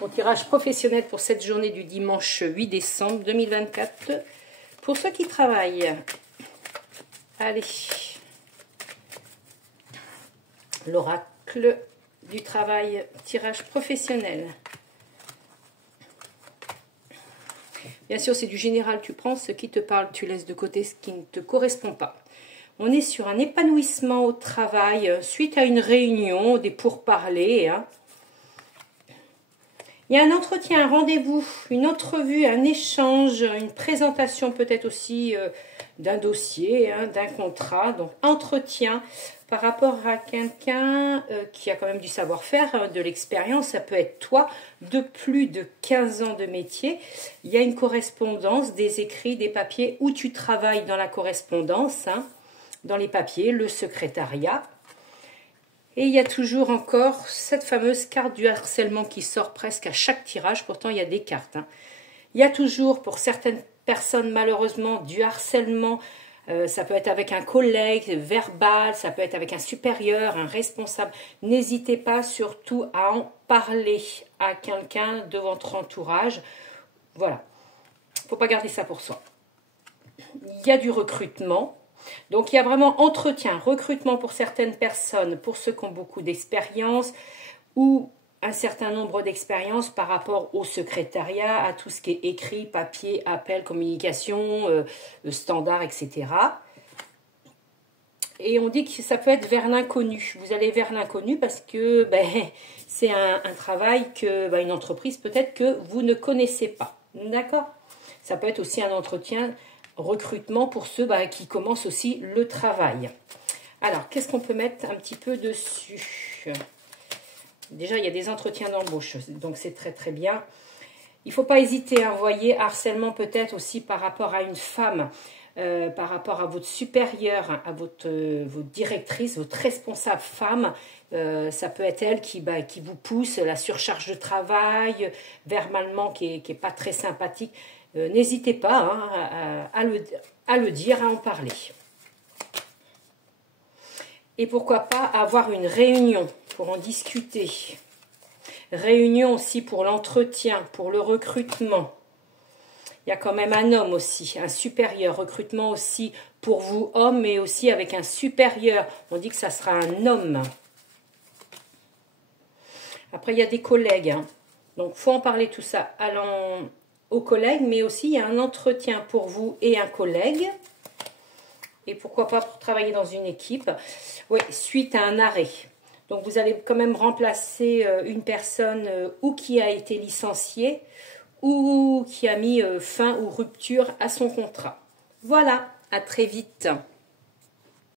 Mon tirage professionnel pour cette journée du dimanche 8 décembre 2024. Pour ceux qui travaillent, allez, l'oracle du travail, tirage professionnel. Bien sûr, c'est du général, tu prends ce qui te parle, tu laisses de côté ce qui ne te correspond pas. On est sur un épanouissement au travail, suite à une réunion, des pourparlers, hein. Il y a un entretien, un rendez-vous, une entrevue, un échange, une présentation peut-être aussi d'un dossier, hein, d'un contrat. Donc, entretien par rapport à quelqu'un qui a quand même du savoir-faire, de l'expérience. Ça peut être toi, de plus de 15 ans de métier. Il y a une correspondance, des écrits, des papiers où tu travailles dans la correspondance, hein, dans les papiers, le secrétariat. Et il y a toujours encore cette fameuse carte du harcèlement qui sort presque à chaque tirage. Pourtant, il y a des cartes, hein. Il y a toujours, pour certaines personnes, malheureusement, du harcèlement. Ça peut être avec un collègue, verbal, ça peut être avec un supérieur, un responsable. N'hésitez pas surtout à en parler à quelqu'un de votre entourage. Voilà. Il ne faut pas garder ça pour soi. Il y a du recrutement. Donc, il y a vraiment entretien, recrutement pour certaines personnes, pour ceux qui ont beaucoup d'expérience ou un certain nombre d'expériences par rapport au secrétariat, à tout ce qui est écrit, papier, appel, communication, standard, etc. Et on dit que ça peut être vers l'inconnu. Vous allez vers l'inconnu parce que c'est un travail, une entreprise peut-être que vous ne connaissez pas. D'accord ? Ça peut être aussi un entretien recrutement pour ceux qui commencent aussi le travail. Alors, qu'est-ce qu'on peut mettre un petit peu dessus? Déjà, il y a des entretiens d'embauche, donc c'est très très bien. Il ne faut pas hésiter à envoyer harcèlement peut-être aussi par rapport à une femme, par rapport à votre supérieure, à votre directrice, votre responsable femme. Ça peut être elle qui vous pousse, la surcharge de travail, verbalement qui est pas très sympathique. N'hésitez pas, hein, à le dire, à en parler. Et pourquoi pas avoir une réunion pour en discuter. Réunion aussi pour l'entretien, pour le recrutement. Il y a quand même un homme aussi, un supérieur. Recrutement aussi pour vous, homme, mais aussi avec un supérieur. On dit que ça sera un homme. Après, il y a des collègues, hein. Donc, il faut en parler tout ça aux collègues, mais aussi il y a un entretien pour vous et un collègue. Et pourquoi pas pour travailler dans une équipe. Oui, suite à un arrêt. Donc, vous allez quand même remplacer une personne ou qui a été licenciée ou qui a mis fin ou rupture à son contrat. Voilà, à très vite.